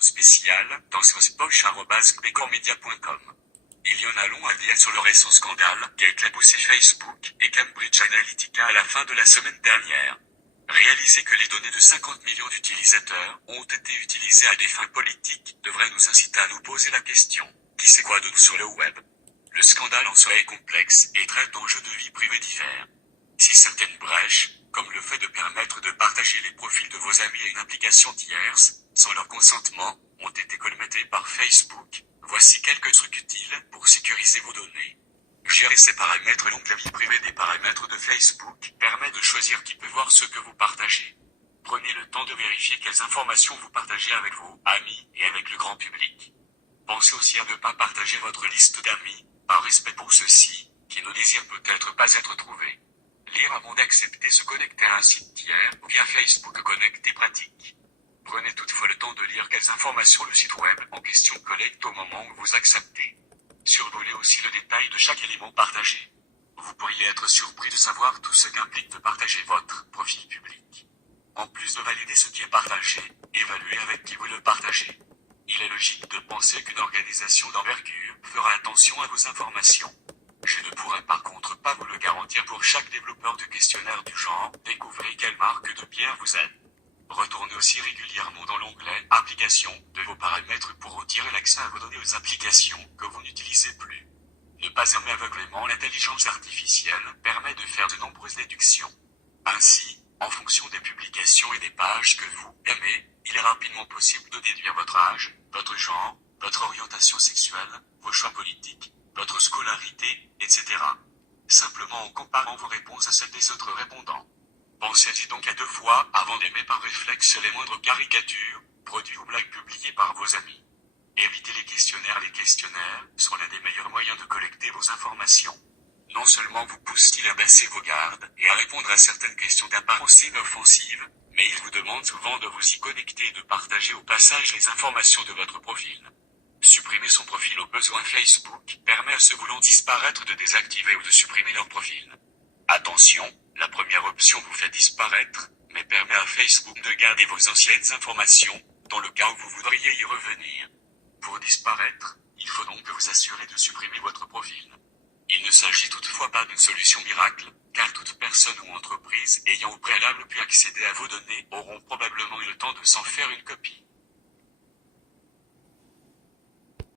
spéciale dans saucepoche@becormedia.com. Il y en a long à dire sur le récent scandale qui a éclaboussé Facebook et Cambridge Analytica à la fin de la semaine dernière. Réaliser que les données de 50 millions d'utilisateurs ont été utilisées à des fins politiques devrait nous inciter à nous poser la question: qui sait quoi d'autre sur le web? Le scandale en soi est complexe et traite d'enjeux de vie privée divers. Si certaines brèches, comme le fait de permettre de partager les profils de vos amis à une application tierce, sans leur consentement, ont été colmatées par Facebook, voici quelques trucs utiles pour sécuriser vos données. Gérer ces paramètres. L'onglet vie privée des paramètres de Facebook permet de choisir qui peut voir ce que vous partagez. Prenez le temps de vérifier quelles informations vous partagez avec vos amis et avec le grand public. Pensez aussi à ne pas partager votre liste d'amis, par respect pour ceux-ci, qui ne désirent peut-être pas être trouvés. Lire avant d'accepter se connecter à un site tiers via Facebook Connect est pratique. Prenez toutefois le temps de lire quelles informations le site web en question collecte au moment où vous acceptez. Survolez aussi le détail de chaque élément partagé. Vous pourriez être surpris de savoir tout ce qu'implique de partager votre profil public. En plus de valider ce qui est partagé, évaluez avec qui vous le partagez. Il est logique de penser qu'une organisation d'envergure fera attention à vos informations. Je ne pourrais par contre pas vous le garantir pour chaque développeur de questionnaire du genre. Découvrez quelle marque de bière vous êtes. Retournez aussi régulièrement dans l'onglet « Applications » de vos paramètres pour retirer l'accès à vos données aux applications que vous n'utilisez plus. Ne pas aimer aveuglément l'intelligence artificielle permet de faire de nombreuses déductions. Ainsi, en fonction des publications et des pages que vous aimez, il est rapidement possible de déduire votre âge, votre genre, votre orientation sexuelle, vos choix politiques, votre scolarité, etc. Simplement en comparant vos réponses à celles des autres répondants. Pensez-y donc à deux fois avant d'aimer par réflexe les moindres caricatures, produits ou blagues publiées par vos amis. Évitez les questionnaires. Les questionnaires sont l'un des meilleurs moyens de collecter vos informations. Non seulement vous poussent-ils à baisser vos gardes et à répondre à certaines questions d'apparence inoffensive, mais ils vous demandent souvent de vous y connecter et de partager au passage les informations de votre profil. Supprimer son profil au besoin. Facebook permet à ceux voulant disparaître de désactiver ou de supprimer leur profil. Attention, la première option vous fait disparaître, mais permet à Facebook de garder vos anciennes informations, dans le cas où vous voudriez y revenir. Pour disparaître, il faut donc vous assurer de supprimer votre profil. Il ne s'agit toutefois pas d'une solution miracle, car toute personne ou entreprise ayant au préalable pu accéder à vos données auront probablement eu le temps de s'en faire une copie.